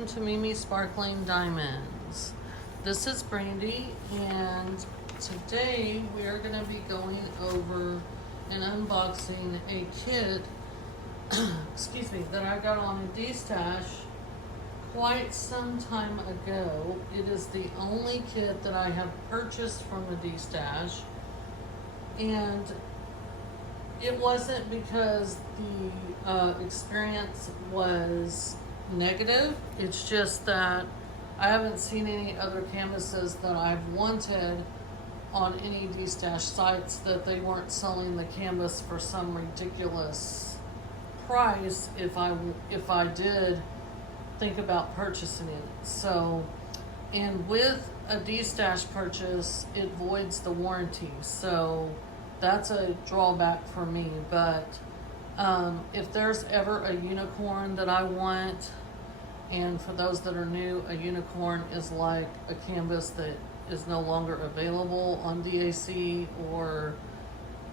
welcome to Mimi Sparkling Diamonds. This is Brandy, and today we are going to be going over and unboxing a kit excuse me, that I got on a D-Stash quite some time ago. It is the only kit that I have purchased from a D-Stash, and it wasn't because the experience was negative. It's just that I haven't seen any other canvases that I've wanted on any D-Stash sites that they weren't selling the canvas for some ridiculous price if I did think about purchasing it. So, and with a D-Stash purchase, it voids the warranty. So that's a drawback for me. But if there's ever a unicorn that I want, and for those that are new, a unicorn is like a canvas that is no longer available on DAC, or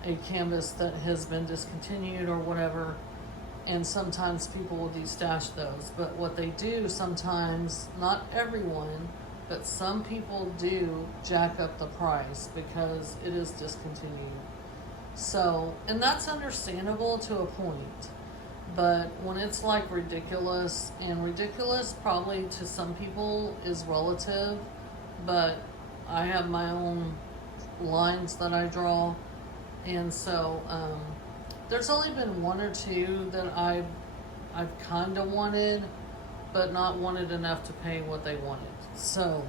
a canvas that has been discontinued or whatever. And sometimes people will de-stash those. But what they do sometimes, not everyone, but some people do jack up the price because it is discontinued. So, and that's understandable to a point. But when it's like ridiculous, and ridiculous probably to some people is relative, but I have my own lines that I draw. And so, there's only been one or two that I've kind of wanted, but not wanted enough to pay what they wanted. So,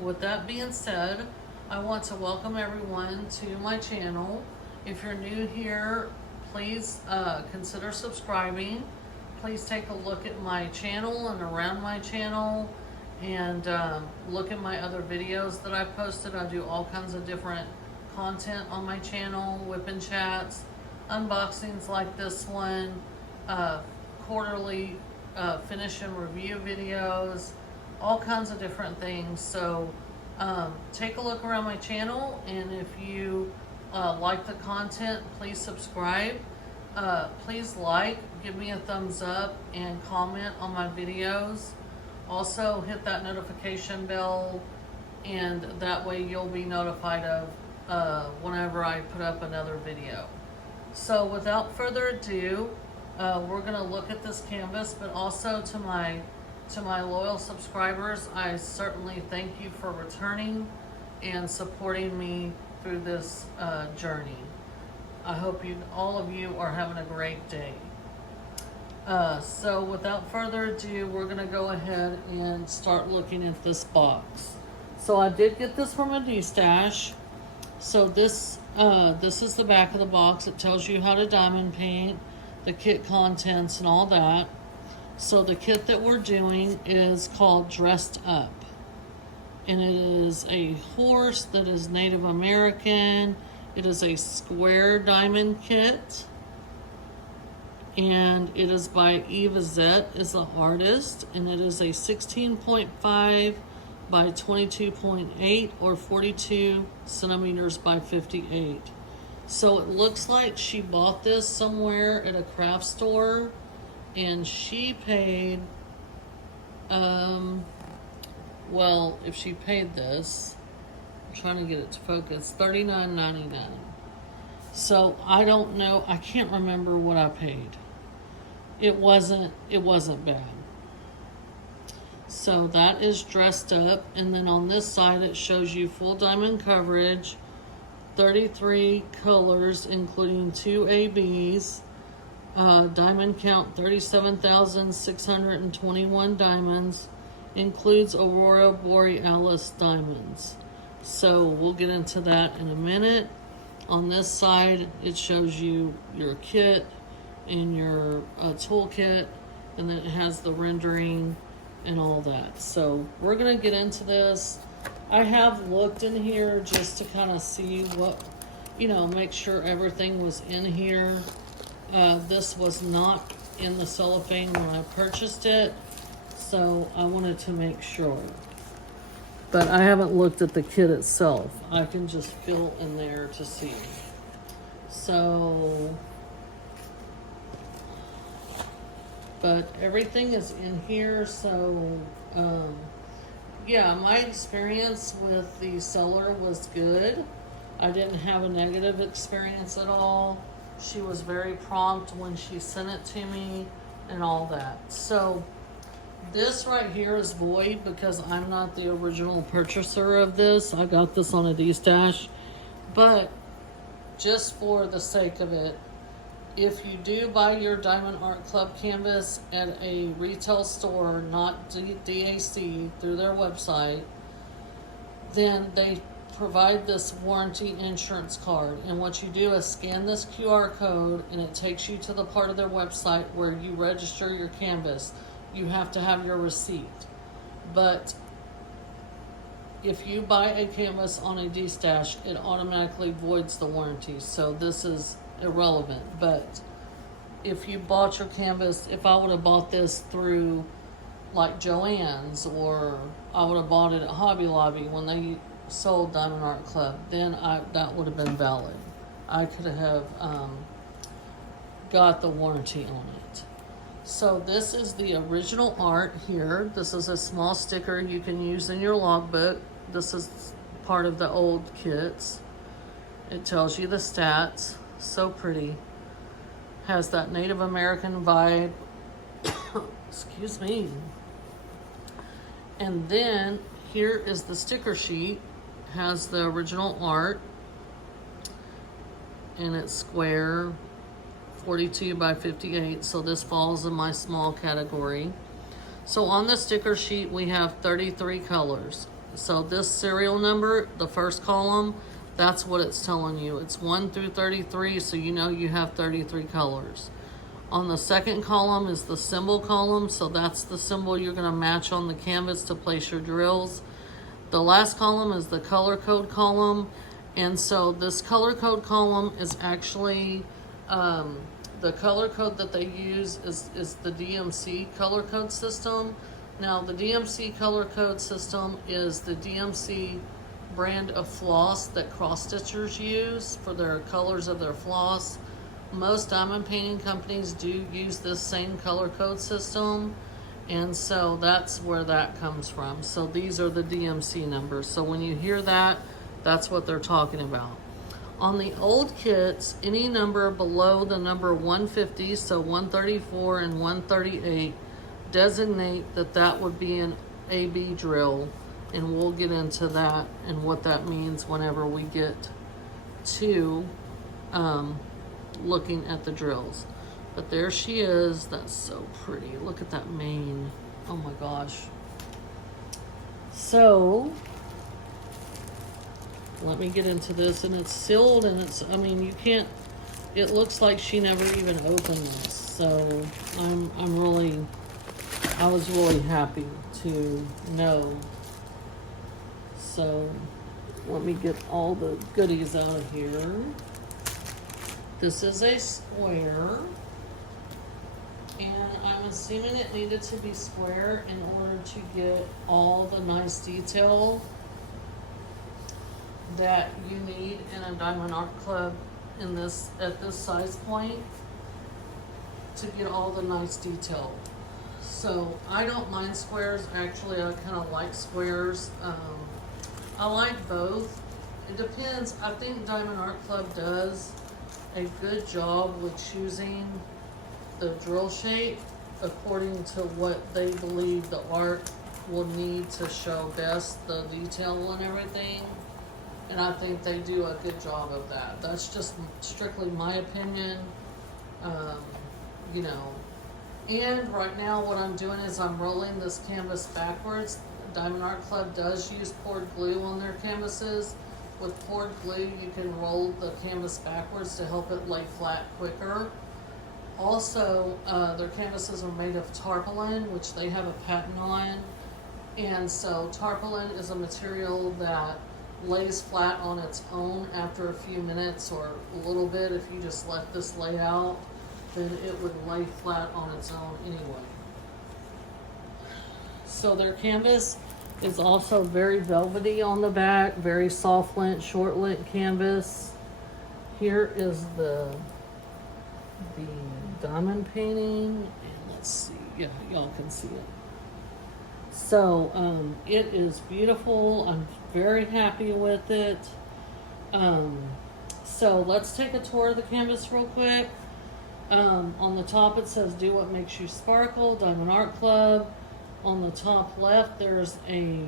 with that being said, I want to welcome everyone to my channel. If you're new here, please consider subscribing. Please take a look at my channel and around my channel, and look at my other videos that I've posted. I do all kinds of different content on my channel, whipping chats, unboxings like this one, quarterly finish and review videos, all kinds of different things. So take a look around my channel, and if you like the content, please subscribe. Please give me a thumbs up, and comment on my videos. Also hit that notification bell, and that way you'll be notified of whenever I put up another video. So without further ado, we're gonna look at this canvas. But also to my loyal subscribers, I certainly thank you for returning and supporting me through this journey. I hope all of you are having a great day. So without further ado, we're gonna go ahead and start looking at this box. So I did get this from a D-Stash. So this is the back of the box. It tells you how to diamond paint, the kit contents, and all that. So the kit that we're doing is called Dressed Up, and it is a horse that is Native American. It is a square diamond kit, and it is by Eva Zett is the artist, and it is a 16.5 by 22.8 or 42 centimeters by 58. So it looks like she bought this somewhere at a craft store, and she paid, well, if she paid this, I'm trying to get it to focus, $39.99. So I don't know, I can't remember what I paid. It wasn't bad. So that is Dressed Up, and then on this side it shows you full diamond coverage, 33 colors including 2 ABs, diamond count 37,621 diamonds, includes Aurora Borealis diamonds. So we'll get into that in a minute. On this side it shows you your kit and your toolkit, and then it has the rendering and all that. So we're gonna get into this. I have looked in here just to kind of see what, make sure everything was in here. This was not in the cellophane when I purchased it, so I wanted to make sure. But I haven't looked at the kit itself. I can just feel in there to see. So but everything is in here. So yeah, my experience with the seller was good. I didn't have a negative experience at all. She was very prompt when she sent it to me and all that. So this right here is void because I'm not the original purchaser of this. I got this on a D-stash. But just for the sake of it, if you do buy your Diamond Art Club canvas at a retail store, not DAC, through their website, then they provide this warranty insurance card. And what you do is scan this QR code and it takes you to the part of their website where you register your canvas. You have to have your receipt. But if you buy a canvas on a D-stash, it automatically voids the warranty. So this is irrelevant. But if you bought your canvas, if I would have bought this through like Joann's, or I would have bought it at Hobby Lobby when they sold Diamond Art Club, then that would have been valid. I could have got the warranty on it. So this is the original art here. This is a small sticker you can use in your logbook. This is part of the old kits. It tells you the stats. So pretty. Has that Native American vibe. Excuse me. And then here is the sticker sheet. Has the original art. And it's square, 42 by 58, so this falls in my small category. So on the sticker sheet we have 33 colors. So this serial number, the first column, that's what it's telling you. It's 1 through 33, so you know you have 33 colors. On the second column is the symbol column, so that's the symbol you're going to match on the canvas to place your drills. The last column is the color code column, and so this color code column is actually the color code that they use is the DMC color code system. Now the DMC color code system is the DMC brand of floss that cross stitchers use for their colors of their floss. Most diamond painting companies do use this same color code system, and so that's where that comes from. So these are the DMC numbers. So when you hear that, that's what they're talking about. On the old kits, any number below the number 150, so 134 and 138, designate that would be an AB drill, and we'll get into that and what that means whenever we get to looking at the drills. But there she is. That's so pretty. Look at that mane. Oh my gosh. So let me get into this, and it's sealed, and it's, I mean, you can't, it looks like she never even opened this. So I was really happy to know. So let me get all the goodies out of here. This is a square, and I'm assuming it needed to be square in order to get all the nice detail that you need in a Diamond Art Club at this size point, to get all the nice detail. So I don't mind squares. Actually, I kind of like squares. I like both. It depends. I think Diamond Art Club does a good job with choosing the drill shape according to what they believe the art will need to show best the detail and everything. And I think they do a good job of that. That's just strictly my opinion. You know, and right now what I'm doing is I'm rolling this canvas backwards. Diamond Art Club does use poured glue on their canvases. With poured glue, you can roll the canvas backwards to help it lay flat quicker. Also, their canvases are made of tarpaulin, which they have a patent on. And so tarpaulin is a material that lays flat on its own after a few minutes, or a little bit. If you just let this lay out, then it would lay flat on its own anyway. So their canvas is also very velvety on the back, very soft lint, short lint canvas. Here is the diamond painting, and let's see. Yeah, y'all can see it. So it is beautiful. I'm very happy with it. So let's take a tour of the canvas real quick. On the top it says do what makes you sparkle, Diamond Art Club. On the top left there's a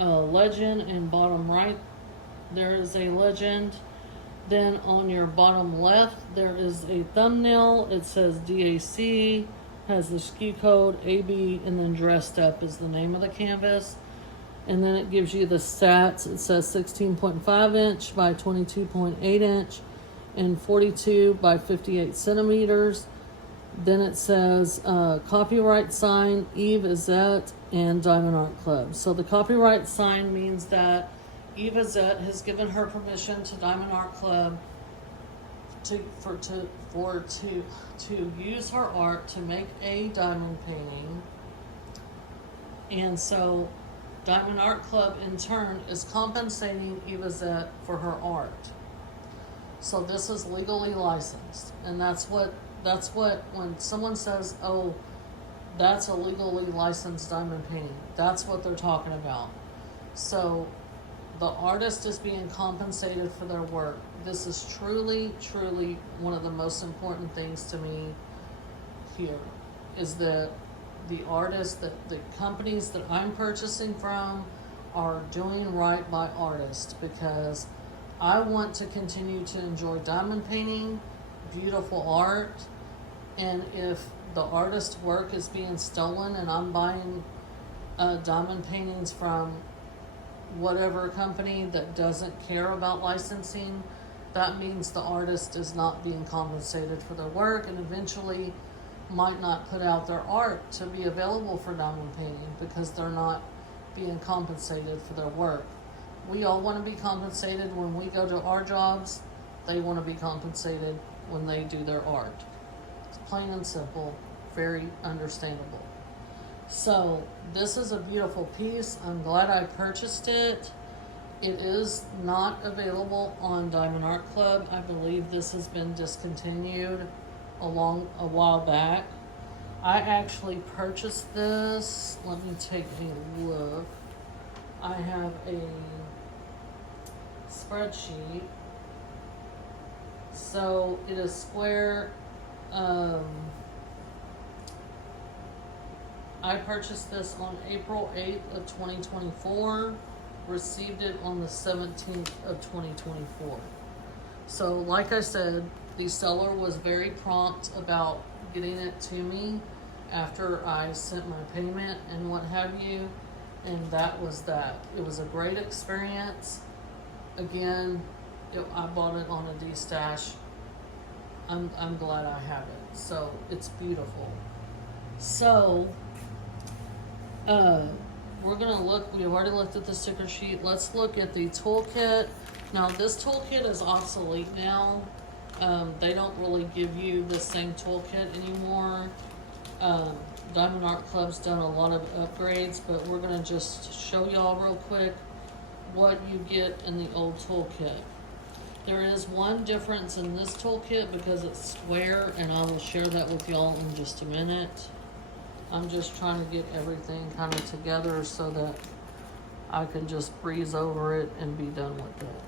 legend, and bottom right there is a legend. Then on your bottom left there is a thumbnail. It says DAC, has the SKU code AB, and then dressed up is the name of the canvas. And then it gives you the stats. It says 16.5 inch by 22.8 inch and 42 by 58 centimeters. Then it says copyright sign, Eve Izette and Diamond Art Club. So the copyright sign means that Eve Izette has given her permission to Diamond Art Club to use her art to make a diamond painting. And so Diamond Art Club in turn is compensating Eve Izette for her art. So this is legally licensed, and that's what when someone says, oh, that's a legally licensed diamond painting, that's what they're talking about. So the artist is being compensated for their work. This is truly, truly one of the most important things to me here, is that the artists, that the companies that I'm purchasing from are doing right by artists, because I want to continue to enjoy diamond painting, beautiful art, and if the artist's work is being stolen and I'm buying diamond paintings from whatever company that doesn't care about licensing, that means the artist is not being compensated for their work, and eventually might not put out their art to be available for diamond painting because they're not being compensated for their work. We all want to be compensated when we go to our jobs. They want to be compensated when they do their art. It's plain and simple, very understandable. So this is a beautiful piece. I'm glad I purchased it. It is not available on Diamond Art Club. I believe this has been discontinued a while back. I actually purchased this. Let me take a look. I have a spreadsheet. So it is square. I purchased this on April 8th of 2024, received it on the 17th of 2024. So like I said, the seller was very prompt about getting it to me after I sent my payment and what have you, and that was that. It was a great experience. Again, I bought it on a D-stash. I'm glad I have it. So it's beautiful. So we're gonna look, we've already looked at the sticker sheet. Let's look at the toolkit. Now this toolkit is obsolete now. They don't really give you the same toolkit anymore. Diamond Art Club's done a lot of upgrades, but we're gonna just show y'all real quick what you get in the old toolkit. There is one difference in this toolkit because it's square, and I will share that with y'all in just a minute. I'm just trying to get everything kind of together so that I can just breeze over it and be done with it.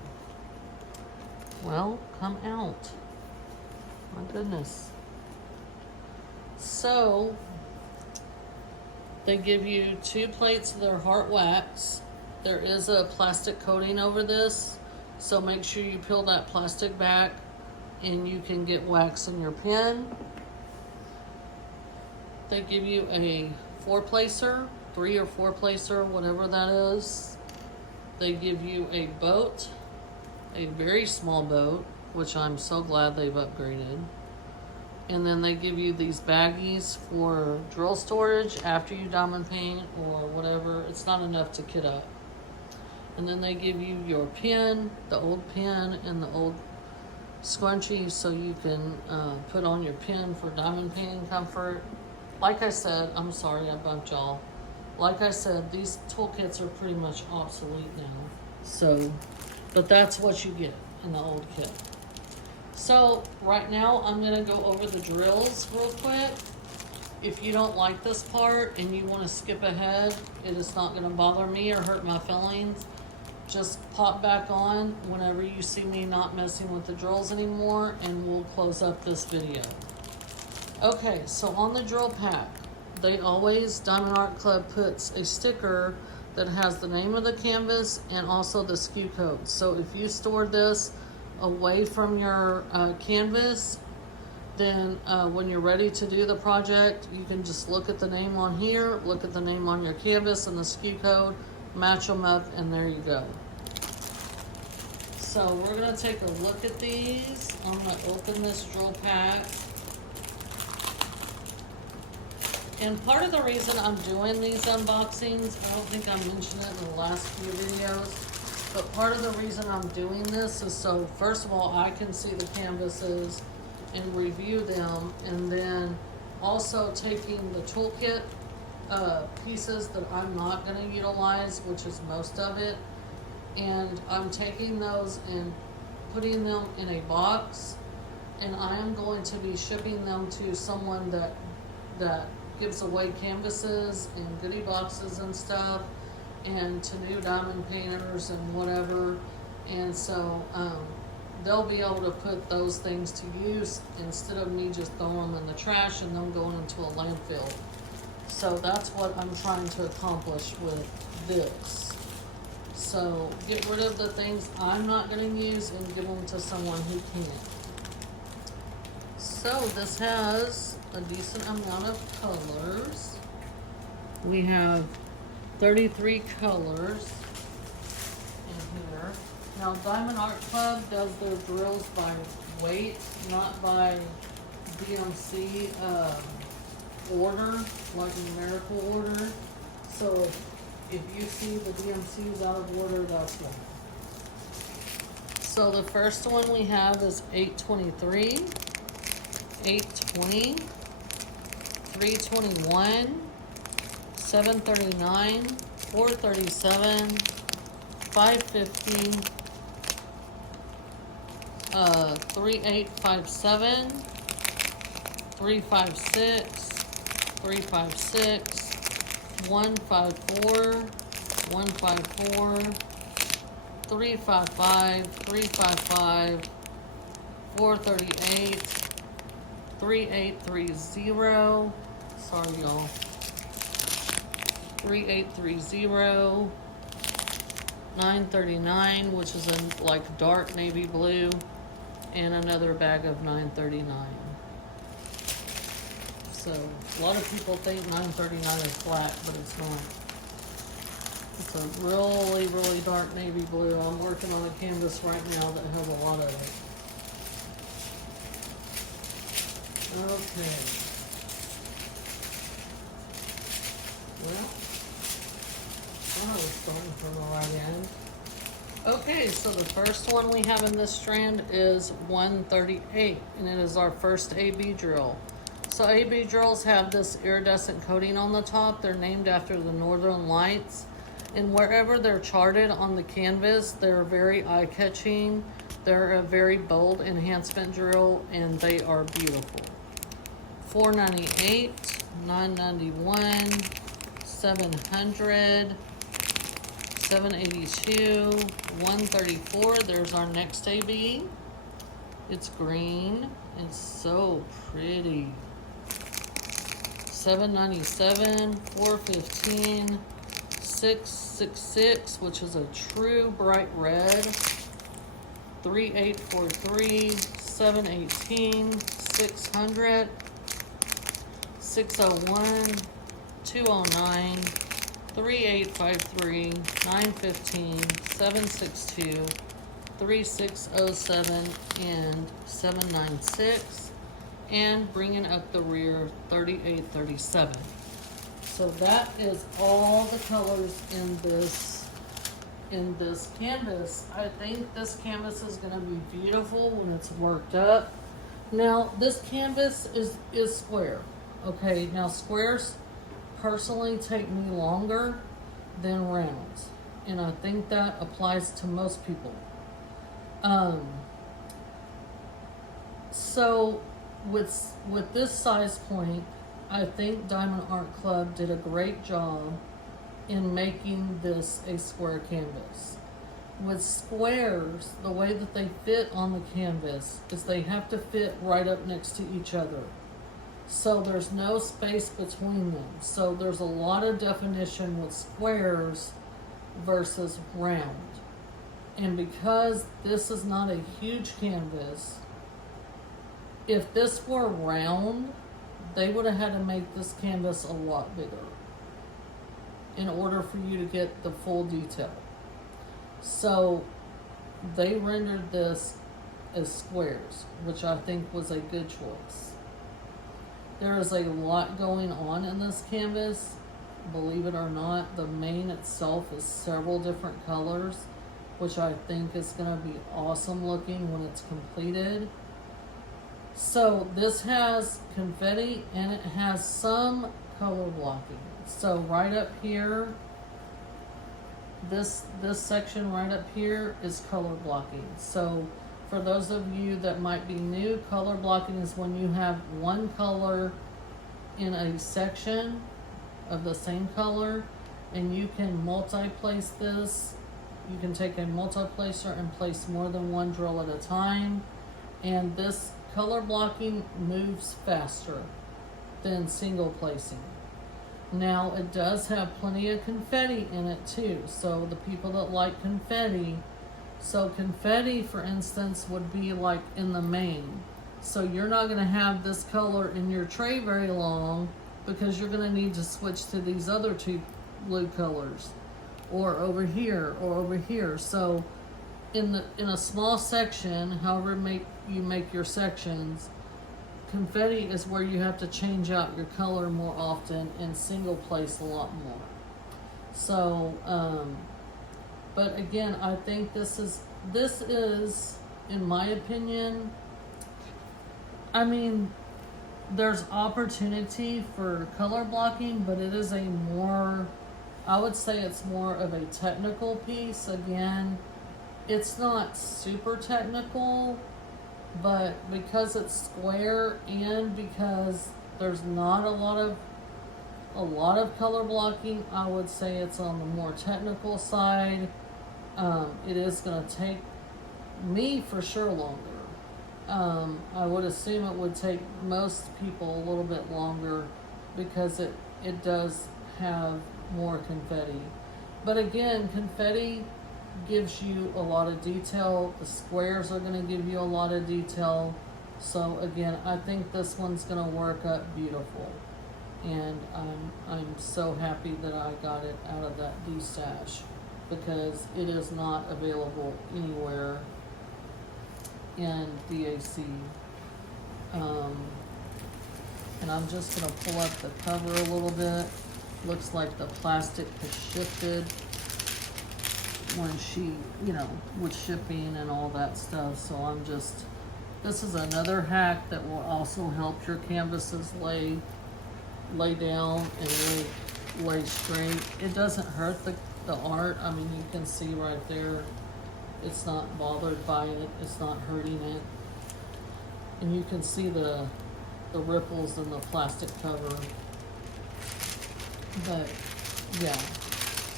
Well, come out. My goodness. So, they give you 2 plates of their heart wax. There is a plastic coating over this, so make sure you peel that plastic back and you can get wax in your pen. They give you a 4-placer, 3 or 4-placer, whatever that is. They give you a boat, a very small boat, which I'm so glad they've upgraded. And then they give you these baggies for drill storage after you diamond paint or whatever. It's not enough to kit up. And then they give you your pen, the old pen and the old scrunchie, so you can put on your pen for diamond painting comfort. Like I said, I'm sorry I bumped y'all. Like I said, these toolkits are pretty much obsolete now. So, but that's what you get in the old kit. So right now I'm gonna go over the drills real quick. if you don't like this part and you want to skip ahead, it is not going to bother me or hurt my feelings. Just pop back on whenever you see me not messing with the drills anymore, and we'll close up this video. Okay, so on the drill pack, Diamond Art Club puts a sticker that has the name of the canvas and also the SKU code. So if you store this away from your canvas, then when you're ready to do the project, you can just look at the name on here, look at the name on your canvas and the SKU code, match them up, and there you go. So we're gonna take a look at these. I'm gonna open this drill pack. And part of the reason I'm doing these unboxings, I don't think I mentioned it in the last few videos, but part of the reason I'm doing this is so, first of all, I can see the canvases and review them, and then also taking the toolkit pieces that I'm not going to utilize, which is most of it, and I'm taking those and putting them in a box, and I am going to be shipping them to someone that gives away canvases and goodie boxes and stuff, and to new diamond painters and whatever, and so they'll be able to put those things to use instead of me just throwing them in the trash and them going into a landfill. So that's what I'm trying to accomplish with this. So get rid of the things I'm not going to use and give them to someone who can. So this has a decent amount of colors. We have 33 colors in here. Now, Diamond Art Club does their drills by weight, not by DMC order, like numerical order. So if you see the DMCs out of order, that's why. So the first one we have is 823, 820, 321, 739, 437, 550, 3857, 356, 356, 154, 154, 355, 355, 438, 3830, sorry y'all, 3830, 939, which is a like dark navy blue, and another bag of 939. So a lot of people think 939 is black, but it's not. It's a really, really dark navy blue. I'm working on a canvas right now that has a lot of it. Okay. Well, I was starting from the right end. Okay, so the first one we have in this strand is 138, and it is our first AB drill. So AB drills have this iridescent coating on the top. They're named after the Northern Lights, and wherever they're charted on the canvas, they're very eye-catching. They're a very bold enhancement drill, and they are beautiful. 498, 991, 700, 782, 134. There's our next AB. It's green. It's so pretty. 797, 415, 666, which is a true bright red. 3843, 718, 600, 601, 209, 3853, 915, 762, 3607, and 796, and bringing up the rear, 3837. So that is all the colors in this canvas. I think this canvas is going to be beautiful when it's worked up. Now this canvas is square. Okay, now squares personally take me longer than rounds, and I think that applies to most people. So with this size point, I think Diamond Art Club did a great job in making this a square canvas. With squares, the way that they fit on the canvas is they have to fit right up next to each other. So there's no space between them. So there's a lot of definition with squares versus round. And because this is not a huge canvas, if this were round, they would have had to make this canvas a lot bigger in order for you to get the full detail. So they rendered this as squares, which I think was a good choice. There is a lot going on in this canvas. Believe it or not, the mane itself is several different colors, which I think is going to be awesome looking when it's completed. So this has confetti and it has some color blocking. So right up here, this section right up here is color blocking. So for those of you that might be new, color blocking is when you have one color in a section of the same color, and you can multi-place this. You can take a multi-placer and place more than one drill at a time, and this color blocking moves faster than single placing. Now it does have plenty of confetti in it too, so the people that like confetti, so confetti for instance would be like in the main. So you're not going to have this color in your tray very long because you're going to need to switch to these other two blue colors, or over here or over here. So in a small section, however you make your sections, confetti is where you have to change out your color more often and single place a lot more. So but again, I think this is in my opinion, I mean, there's opportunity for color blocking, but it is a more, I would say it's more of a technical piece. Again, it's not super technical, but because it's square and because there's not a lot of color blocking, I would say it's on the more technical side. It is going to take me for sure longer. I would assume it would take most people a little bit longer because it does have more confetti. But again, confetti gives you a lot of detail. The squares are going to give you a lot of detail. So again, I think this one's going to work up beautiful. And I'm so happy that I got it out of that D-stash because it is not available anywhere in DAC. And I'm just going to pull up the cover a little bit. Looks like the plastic has shifted when she, with shipping and all that stuff. So this is another hack that will also help your canvases lay down and lay straight. It doesn't hurt the art. I mean, you can see right there, it's not bothered by it. It's not hurting it. And you can see the ripples in the plastic cover. But yeah,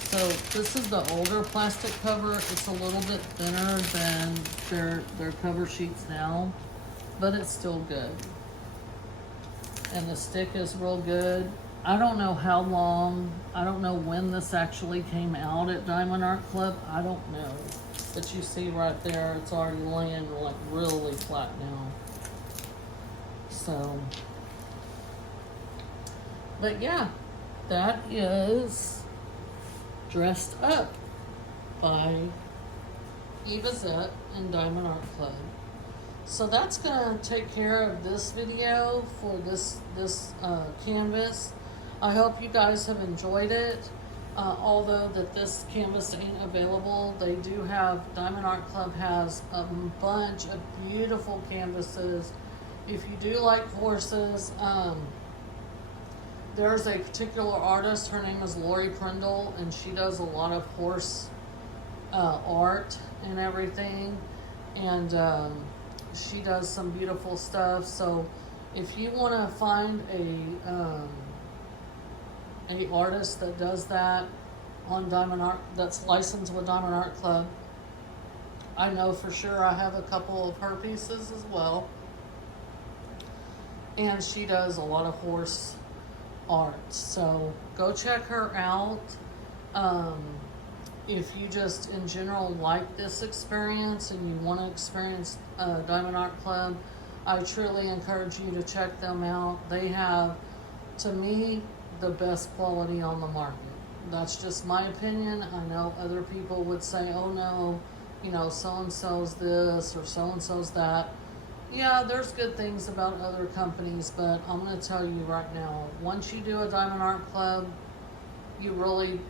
so this is the older plastic cover. It's a little bit thinner than their cover sheets now, but it's still good. And the stick is real good. I don't know how long, I don't know when this actually came out at Diamond Art Club. I don't know. But you see right there, it's already laying like really flat now. So, but yeah, that is Dressed Up by Eva Zett and Diamond Art Club. So that's gonna take care of this video for this canvas. I hope you guys have enjoyed it. Although that this canvas ain't available, they do have, Diamond Art Club has a bunch of beautiful canvases. If you do like horses, there's a particular artist, her name is Lori Prindle, and she does a lot of horse art and everything. And she does some beautiful stuff. So If you want to find a artist that does that on Diamond Art, that's licensed with Diamond Art Club, I know for sure I have a couple of her pieces as well. And she does a lot of horse art. So go check her out. If you just in general like this experience and you want to experience Diamond Art Club, I truly encourage you to check them out. They have, to me, the best quality on the market. That's just my opinion. I know other people would say, oh no, you know, so-and-so's this or so-and-so's that. Yeah, there's good things about other companies, but I'm going to tell you right now, once you do a Diamond Art Club, you really,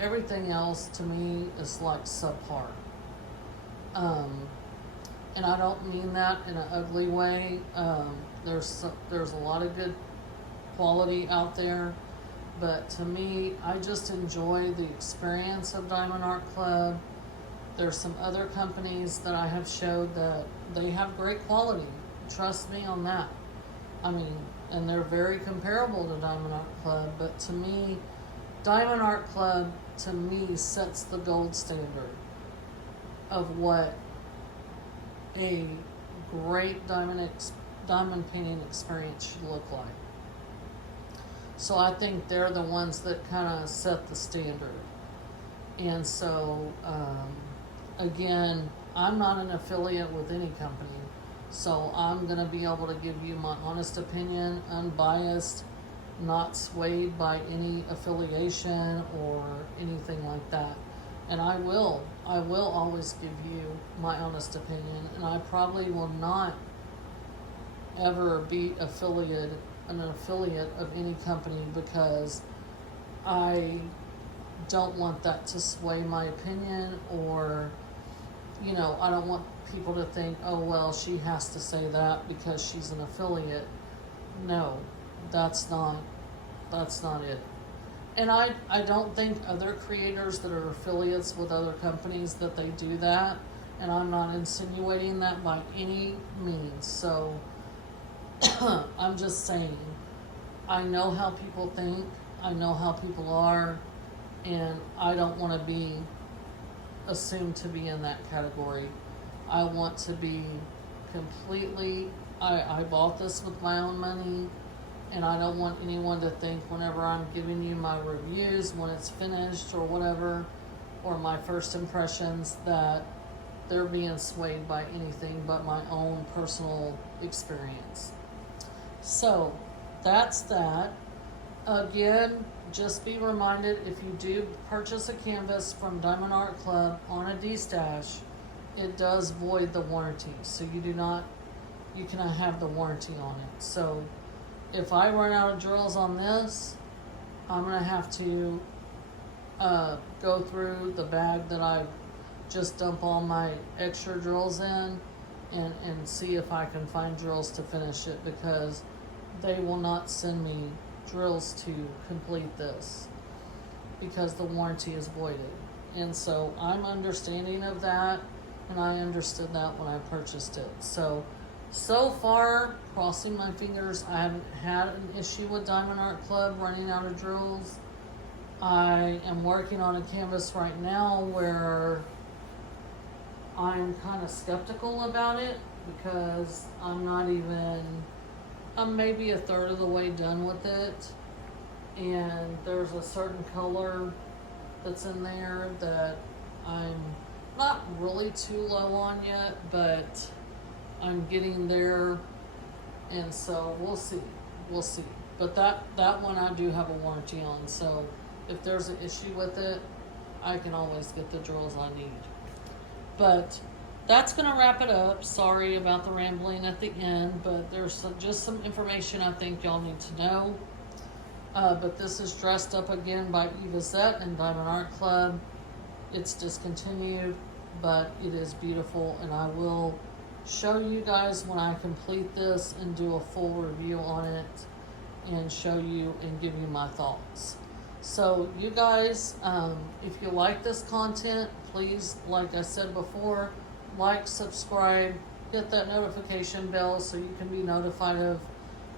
everything else to me is like subpar. And I don't mean that in an ugly way. There's a lot of good quality out there, but to me, I just enjoy the experience of Diamond Art Club. There's some other companies that I have showed that they have great quality. Trust me on that. I mean, and they're very comparable to Diamond Art Club, but to me, Diamond Art Club, to me, sets the gold standard of what a great diamond painting experience should look like. So I think they're the ones that kind of set the standard. And so, again, I'm not an affiliate with any company, so I'm going to be able to give you my honest opinion, unbiased, not swayed by any affiliation or anything like that. And I will always give you my honest opinion, and I probably will not ever be an affiliate of any company, because I don't want that to sway my opinion, or, you know, I don't want people to think, oh, well, she has to say that because she's an affiliate. No, that's not it. And I don't think other creators that are affiliates with other companies that they do that, and I'm not insinuating that by any means. So I'm just saying, I know how people think, I know how people are, and I don't want to be assumed to be in that category. I want to be completely, I bought this with my own money, and I don't want anyone to think whenever I'm giving you my reviews when it's finished or whatever, or my first impressions, that they're being swayed by anything but my own personal experience. So that's that. Again, just be reminded, if you do purchase a canvas from Diamond Art Club on a D-stash, it does void the warranty. So you cannot have the warranty on it. So if I run out of drills on this, I'm going to have to go through the bag that I just dump all my extra drills in and see if I can find drills to finish it, because they will not send me drills to complete this because the warranty is voided. And so I'm understanding of that, and I understood that when I purchased it. So far, crossing my fingers, I haven't had an issue with Diamond Art Club running out of drills. I am working on a canvas right now where I'm kind of skeptical about it, because I'm maybe a third of the way done with it, and there's a certain color that's in there that I'm not really too low on yet, but I'm getting there, and so we'll see. But that one I do have a warranty on, so if there's an issue with it, I can always get the drills I need. But that's going to wrap it up. Sorry about the rambling at the end, but there's just some information I think y'all need to know. But this is dressed up again by Eva Zett and Diamond Art Club. It's discontinued, but it is beautiful, and I will show you guys when I complete this and do a full review on it and show you and give you my thoughts. So you guys, if you like this content, please, like I said before, like, subscribe, hit that notification bell so you can be notified of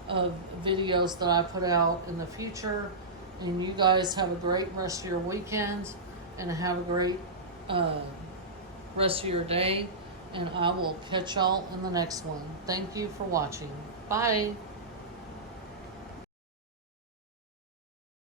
of videos that I put out in the future. And you guys have a great rest of your weekend and have a great rest of your day. And I will catch y'all in the next one. Thank you for watching. Bye.